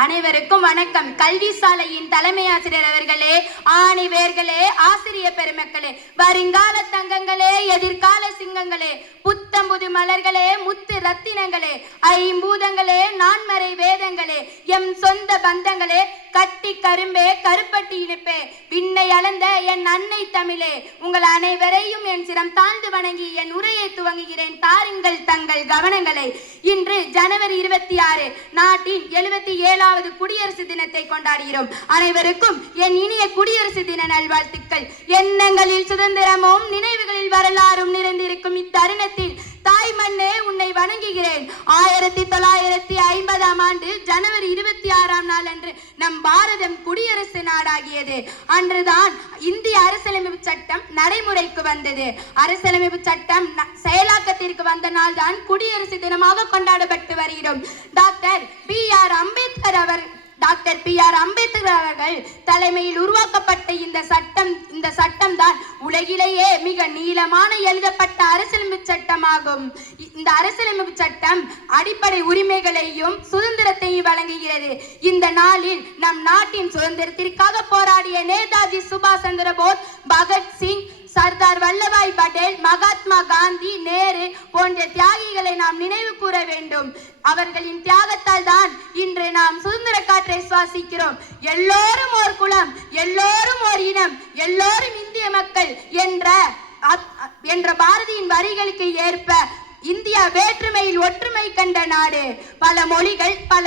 அனைவருக்கும் வணக்கம். கல்வி சாலையின் தலைமை ஆசிரியர் அவர்களே, ஆணிவேர்களே, ஆசிரிய பெருமக்களே, வருங்கால தங்கங்களே, எதிர்கால சிங்கங்களே, புத்தம்புது மலர்களே, முத்து ரத்தினங்களே, ஐம்பூதங்களே, நான்மறை வேதங்களே, எம் சொந்த பந்தங்களே, கட்டி கரும்பே, கருப்பட்டி இனிப்பே, விண்ணை அளந்த என் அன்னை தமிழே, உங்கள் அனைவரையும் என் சிரம் தாழ்ந்து வணங்கி என் உரையை துவங்குகிறேன். தாருங்கள் தங்கள் கவனங்களை. இன்று ஜனவரி 26 நாட்டின் 77வது குடியரசு தினத்தை கொண்டாடுகிறோம். அனைவருக்கும் என் இனிய குடியரசு தின நல்வாழ்த்துக்கள். எண்ணங்களில் சுதந்திரமும் நினைவுகளில் வரலாறும் நிறைந்திருக்கும் இத்தருணத்தில் தாய் மண்ணே உன்னை வணங்குகிறேன். 1950ஆம் ஆண்டு ஜனவரி 26ஆம் நாள் அன்று நம் பாரதம் குடியரசு நாடாகியது. அன்றுதான் இந்திய அரசியலமைப்பு சட்டம் நடைமுறைக்கு வந்தது. அரசியலமைப்பு சட்டம் செயலாக்கத்திற்கு வந்த நாள் தான் குடியரசு தினமாக கொண்டாடப்பட்டு வருகிறோம். டாக்டர் பி ஆர் அம்பேத்கர் அவர்கள் தலைமையில் உருவாக்கப்பட்ட இந்த சட்டம் தான் உலகிலேயே மிக நீளமான எழுதப்பட்ட அரசியலமைப்பு சட்டமாகும். இந்த அரசியலமைப்பு சட்டம் அடிப்படை உரிமைகளையும் சுதந்திரத்தையும் வழங்குகிறது. இந்த நாளில் நம் நாட்டின் சுதந்திரத்திற்காக போராடிய நேதாஜி சுபாஷ் சந்திர போஸ், பகத்சிங், சர்தார் வல்லபாய் பட்டேல், மகாத்மா காந்தி, நேரு போன்ற தியாகிகளை நாம் நினைவு கூற வேண்டும். அவர்களின் தியாகத்தால் தான் இன்று நாம் சுதந்திர காற்றை சுவாசிக்கிறோம். எல்லோரும் ஒரு குலம், எல்லோரும் ஒரு இனம், எல்லோரும் இந்திய மக்கள் என்ற பாரதியின் வரிகளுக்கு ஏற்ப இந்தியா வேற்றுமையில் ஒற்றுமை கண்ட நாடு. பல மொழிகள் பல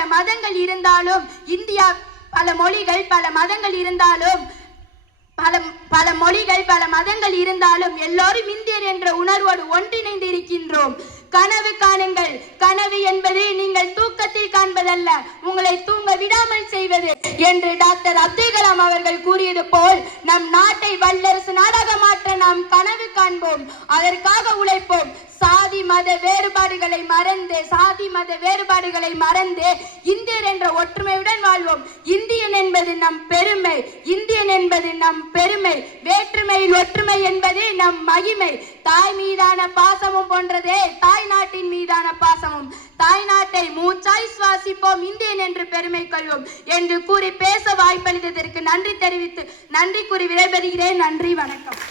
மதங்கள் இருந்தாலும் எல்லோரும் இந்தியர் என்ற உணர்வோடு ஒன்றிணைந்து இருக்கின்றோம். கனவு காணுங்கள். கனவு என்பது நீங்கள் தூக்கத்தில் காண்பதல்ல, உங்களை தூங்க விடாமல் செய்வது என்று டாக்டர் அப்துல் கலாம் அவர்கள் கூறியது போல் நம் நாட்டை வல்லரசு நாடாக மாற்ற நாம் கனவு காண்போம். அதற்காக உழைப்போம். சாதி மத வேறுபாடுகளை மறந்து இந்தியர் என்ற ஒற்றுமையுடன் வாழ்வோம். இந்தியன் என்பது நம் பெருமை, வேற்றுமையில் ஒற்றுமை என்பது நம் மகிமை. தாய் மீதான பாசமும் போன்றதே தாய் நாட்டின் மீதான பாசமும். தாய் நாட்டை மூச்சாய் சுவாசிப்போம், இந்தியன் என்று பெருமை கொள்வோம் என்று கூறி பேச வாய்ப்பளித்ததற்கு நன்றி கூறி விடைபெறுகிறேன். நன்றி, வணக்கம்.